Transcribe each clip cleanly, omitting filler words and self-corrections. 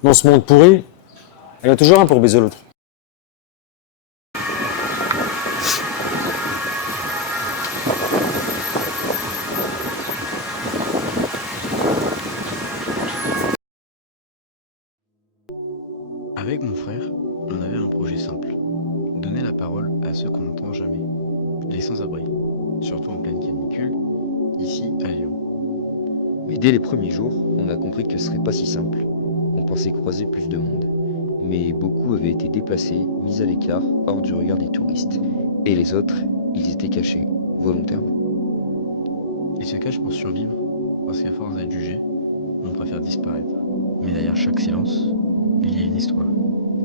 Dans ce monde pourri, il y en a toujours un pour baiser l'autre. Avec mon frère, on avait un projet simple. Donner la parole à ceux qu'on n'entend jamais. Les sans-abri. Surtout en pleine canicule, ici à Lyon. Mais dès les premiers jours, on a compris que ce serait pas si simple. On pensait croiser plus de monde. Mais beaucoup avaient été déplacés, mis à l'écart, hors du regard des touristes. Et les autres, ils étaient cachés, volontairement. Ils se cachent pour survivre, parce qu'à force d'être jugés, on préfère disparaître. Mais derrière chaque silence, il y a une histoire.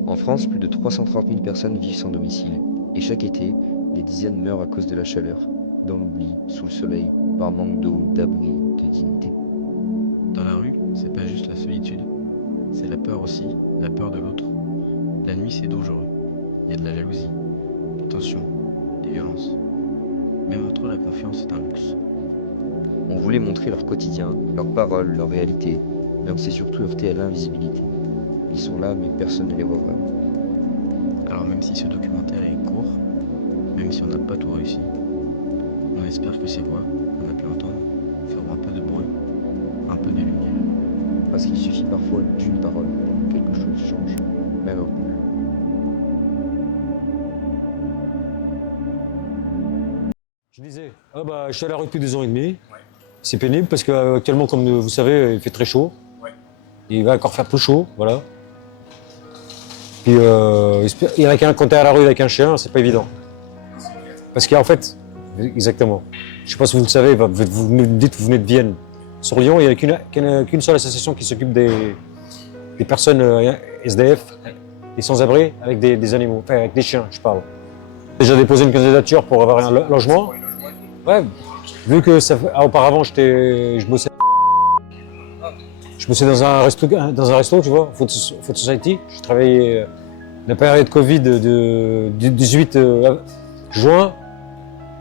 En France, plus de 330 000 personnes vivent sans domicile. Et chaque été, des dizaines meurent à cause de la chaleur, dans l'oubli, sous le soleil, par manque d'eau, d'abri, de dignité. Dans la rue, c'est pas juste la solitude, c'est la peur aussi, la peur de l'autre. La nuit, c'est dangereux. Il y a de la jalousie, des tensions, des violences. Même entre la confiance est un luxe. On voulait montrer leur quotidien, leurs paroles, leur réalité, mais on s'est surtout heurté à l'invisibilité. Ils sont là, mais personne ne les voit vraiment. Alors même si ce documentaire est court, même si on n'a pas tout réussi, on espère que ces voix qu'on a pu entendre feront un peu de bruit, un peu de lumière. Parce qu'il suffit parfois d'une parole pour que quelque chose change, même au plus. Je disais, je suis à la rue depuis 2 ans et demi. C'est pénible parce qu'actuellement, comme vous savez, il fait très chaud. Et il va encore faire plus chaud, voilà. Puis il y en a qu'un, quand t'es à la rue avec un chien, c'est pas évident. Parce qu'en fait, exactement. Je sais pas si vous le savez, vous me dites que vous venez de Vienne. Sur Lyon, il n'y a qu'une seule association qui s'occupe des personnes SDF, des sans-abri, avec des animaux, enfin avec des chiens, je parle. J'ai déjà déposé une candidature pour avoir un logement. Ouais, vu que auparavant je bossais dans un resto, tu vois, Food Society. J'ai travaillé la période Covid du 18 juin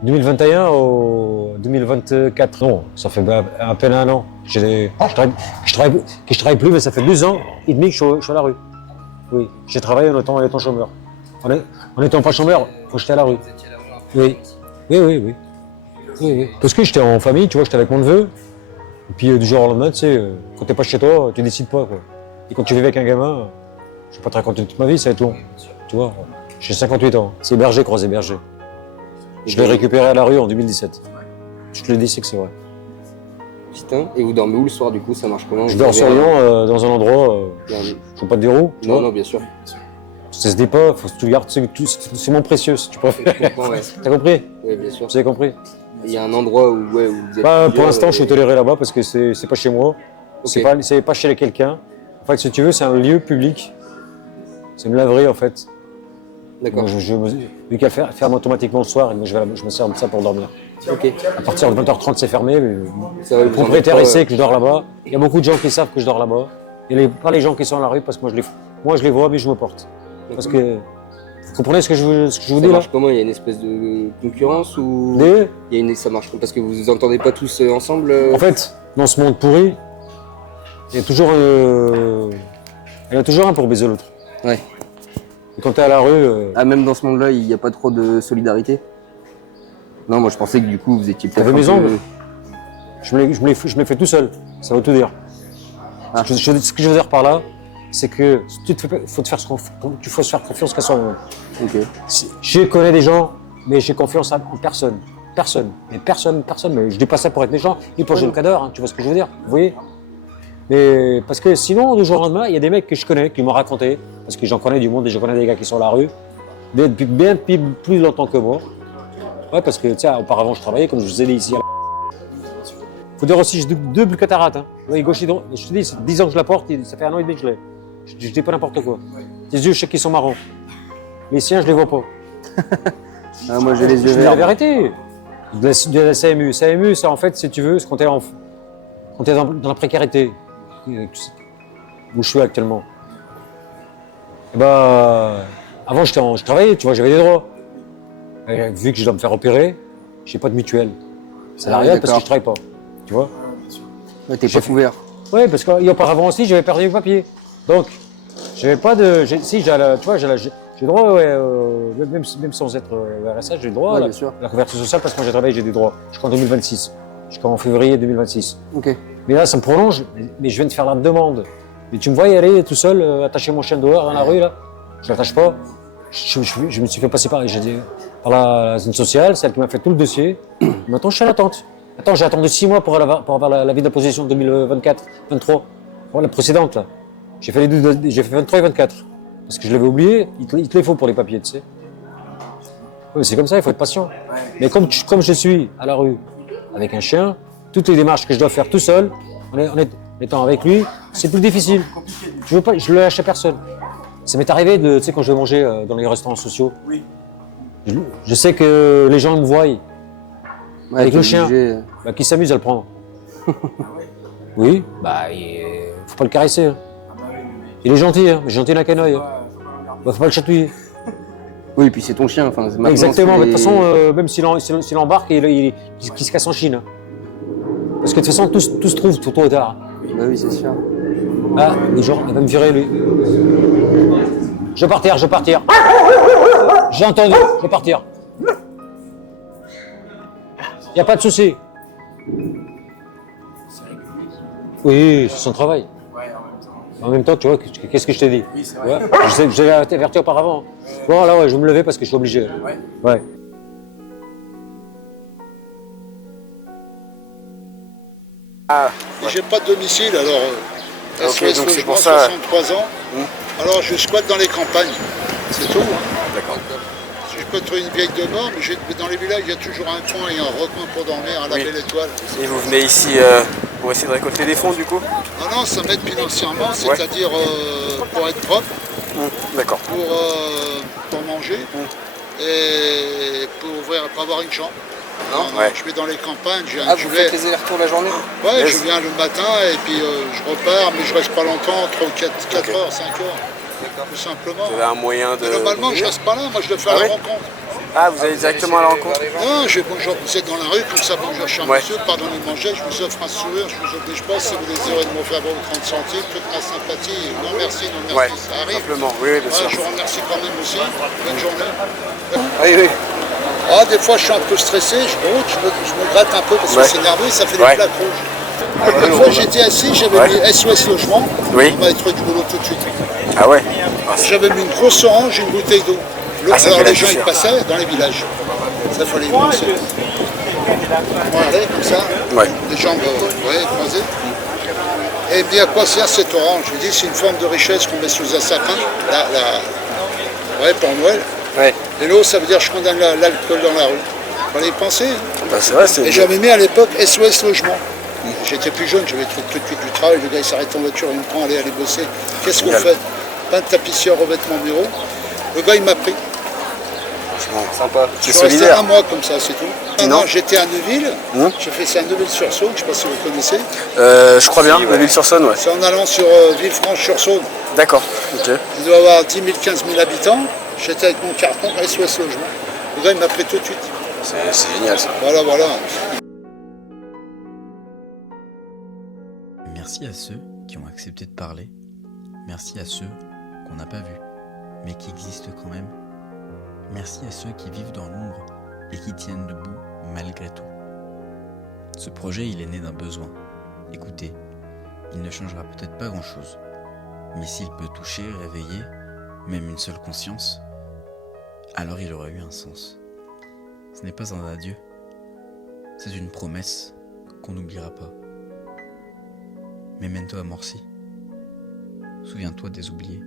2021 au 2024. Non, ça fait à peine un an. Je travaille plus, mais ça fait 2 ans et demi que je suis à la rue. Oui, j'ai travaillé en étant chômeur. En étant pas chômeur, faut que j'étais à la rue. Oui, oui. Parce que j'étais en famille, tu vois, j'étais avec mon neveu. Et puis du jour au lendemain, tu sais, quand t'es pas chez toi, tu décides pas, quoi. Et quand tu vis avec un gamin, je vais pas te raconter toute ma vie, ça va être long. Tu vois, j'ai 58 ans. C'est Berger, croisé Berger. Je l'ai récupéré à la rue en 2017. Je te le dis, c'est que c'est vrai. Putain, et vous dormez où le soir du coup, ça marche comment? Je dors sur Lyon, dans un endroit, je ne pas te dire où. Non, bien sûr. Ça se dit pas, faut que tu gardes, c'est mon précieux, si tu préfères. Je comprends, ouais. T'as compris? Oui, bien sûr. Vous avez compris? Il y a un endroit où vous êtes. Pour l'instant, je suis toléré là-bas parce que c'est pas chez moi. Ok. C'est pas chez quelqu'un. En fait, si tu veux, c'est un lieu public. C'est une laverie, en fait. D'accord. Vu qu'elle ferme automatiquement le soir, et moi je me sers de ça pour dormir. Ok. À partir de 20h30, c'est fermé. Mais Ça va, le vous propriétaire en êtes il pas, sait que je dors là-bas. Il y a beaucoup de gens qui savent que je dors là-bas. Et pas les gens qui sont à la rue parce que moi je les vois, mais je me porte. Parce que vous comprenez ce que je vous Ça dis là? marche comment? Il y a une espèce de concurrence ou ça marche parce que vous vous entendez pas tous ensemble? En fait, dans ce monde pourri, il y a toujours un pour baiser l'autre. Ouais. Et quand t'es à la rue, Ah, même dans ce monde-là, il n'y a pas trop de solidarité? Non, moi je pensais que du coup vous étiez peut-être. T'avais mes un ongles? peu- je me les fais tout seul. Ça veut tout dire. Ah. Ce que je veux dire par là, c'est que il faut se faire confiance qu'à soi-même. Ok. Je connais des gens, mais j'ai confiance en personne. Personne. Mais je dis pas ça pour être méchant, ni pour jouer le cadre, hein, tu vois ce que je veux dire? Vous voyez? Mais parce que sinon, du jour au lendemain, il y a des mecs que je connais, qui m'ont raconté, parce que j'en connais du monde et je connais des gars qui sont à la rue, depuis bien plus longtemps que moi. Ouais, parce que, tu sais, auparavant, je travaillais, comme je vous ai dit ici. Faut dire aussi, j'ai deux cataractes. Hein. Oui, gauche et droite. Je te dis, c'est 10 ans que je la porte, et ça fait 1 an et demi que je l'ai. Je dis pas n'importe quoi. Tes yeux, je sais qu'ils sont marrons. Les siens, je les vois pas. Ah, moi j'ai les Je yeux dis la verts. vérité. De la CMU. CMU, c'est en fait, si tu veux, c'est quand t'es dans la précarité, où je suis actuellement. Et avant, je travaillais, tu vois, j'avais des droits. Et vu que je dois me faire opérer, j'ai pas de mutuelle salariale parce que je travaille pas. Tu vois? Ouais, t'es pas couvert. Oui, parce qu'auparavant aussi, j'avais perdu mes papiers. Donc, J'avais pas de. Si, tu vois, j'ai droit, ouais, même sans être RSA, j'ai le droit Ouais, à bien sûr. la couverture sociale parce que moi j'ai travaillé, j'ai des droits jusqu'en 2026, jusqu'en février 2026. Ok. Mais là, ça me prolonge, mais je viens de faire la demande. Et tu me vois y aller tout seul, attacher mon chien dehors dans la rue, là. Je l'attache pas. Je me suis fait passer par la zone sociale, celle qui m'a fait tout le dossier. Maintenant, je suis à l'attente. Attends, j'ai attendu 6 mois pour avoir l'avis d'imposition 2024-23. La précédente, là. J'ai fait 23 et 24. Parce que je l'avais oublié, il te les faut pour les papiers, tu sais. Oui, c'est comme ça, il faut être patient. Mais comme je suis à la rue avec un chien, toutes les démarches que je dois faire tout seul, en étant avec lui, c'est plus difficile. Je le lâche à personne. Ça m'est arrivé, tu sais, quand je vais manger dans les restaurants sociaux. Oui. Je sais que les gens me voient, Ouais, avec t'es le chien, obligé. qui s'amusent à le prendre. Oui, faut pas le caresser. Hein. Il est gentil, hein, mais gentil la canoë. Faut pas le chatouiller. Oui, puis c'est ton chien. Enfin, maintenant, Exactement, mais de c'est- toute façon, même s'il embarque, il se casse en Chine. Hein. Parce que de toute façon, tout se trouve tôt ou tard. Bah oui, c'est sûr. Ah, mais genre, il va me virer lui. Je vais partir. J'ai entendu, je vais partir. Il n'y a pas de souci. Oui, c'est son travail. Ouais, En même temps, tu vois, qu'est-ce que je t'ai dit? Oui, c'est vrai. Ouais, je l'ai averti auparavant. Bon, là, ouais, je vais me lever parce que je suis obligé. Ouais. Ouais. J'ai pas de domicile, alors Ok, SOS donc c'est Logement, pour ça. 63 ans. Alors je squatte dans les campagnes, c'est tout. Hein. D'accord. Je peux trouver une vieille demeure, mais dans les villages, il y a toujours un coin et un recoin pour dormir à la Oui. belle étoile. Et vous venez ici pour essayer de récolter des fonds du coup? Non, ça m'aide financièrement, c'est-à-dire pour être propre, D'accord. pour manger et pour avoir une chambre. Non, Ouais. je vais dans les campagnes, j'ai un Ah, vous duvet. faites les allers-retours la journée? Ouais, Yes. je viens le matin et puis je repars, mais je reste pas longtemps, 4 Ok. heures, 5 heures, tout simplement. Vous avez un moyen de. Mais normalement, je reste pas là, moi je dois faire Ah la ouais rencontre. Ah, vous allez directement à la rencontre? Non, bonjour, vous êtes dans la rue, comme ça, bonjour, cher Ouais. monsieur, pardonnez de manger, je vous offre un sourire, je vous oblige pas, si vous désirez de me faire vos 30 centimes, toute ma sympathie, non merci, Ouais, ça arrive. simplement. Oui, bien Voilà, sûr. je vous remercie quand même aussi, bonne journée. Oui, oui. Ah, des fois je suis un peu stressé, je me gratte un peu parce que Ouais. c'est nerveux, ça fait des Ouais. plaques rouges. Une fois j'étais assis, j'avais Ouais. mis SOS Logement, Oui. on m'avait trouvé du boulot tout de suite. Ah ouais. J'avais mis une grosse orange et une bouteille d'eau. Ah, ça Alors fait la les gens ils différence. passaient dans les villages. Ça fallait y penser. Voilà, comme ça, Ouais. les jambes croisées. Et il me dit à quoi sert cette orange? Je lui dis c'est une forme de richesse qu'on met sous un sapin, pour Noël. Ouais. Et l'eau, ça veut dire je condamne l'alcool dans la rue. Fallait y penser. Hein. Bah, c'est vrai, c'est. Et j'avais mis à l'époque SOS Logement. J'étais plus jeune, j'avais trouvé tout de suite du travail. Le gars il s'arrête en voiture, il me prend, allez bosser. Qu'est-ce qu'on Génial. fait? Peint de tapissier, revêtement bureau. Le gars il m'a pris. Sympa. Je C'est suis resté solidaire. un mois comme ça, c'est tout. Sinon Non, j'étais à Neuville. Hum. J'ai fait ça à Neuville-sur-Saône, je ne sais pas si vous connaissez. Je crois bien, la Ville-sur-Saône, ouais. C'est en allant sur Villefranche-sur-Saône. D'accord, ok. Il doit avoir 10 000, 15 000 habitants. J'étais avec mon carton SOS Logement. Le gars il m'a pris tout de suite. C'est génial ça. Voilà. Merci à ceux qui ont accepté de parler. Merci à ceux qu'on n'a pas vus, mais qui existent quand même. Merci à ceux qui vivent dans l'ombre et qui tiennent debout malgré tout. Ce projet, il est né d'un besoin. Écoutez, il ne changera peut-être pas grand-chose, mais s'il peut toucher, réveiller, même une seule conscience, alors il aura eu un sens. Ce n'est pas un adieu, c'est une promesse qu'on n'oubliera pas. Memento amorci. Souviens-toi des oubliés.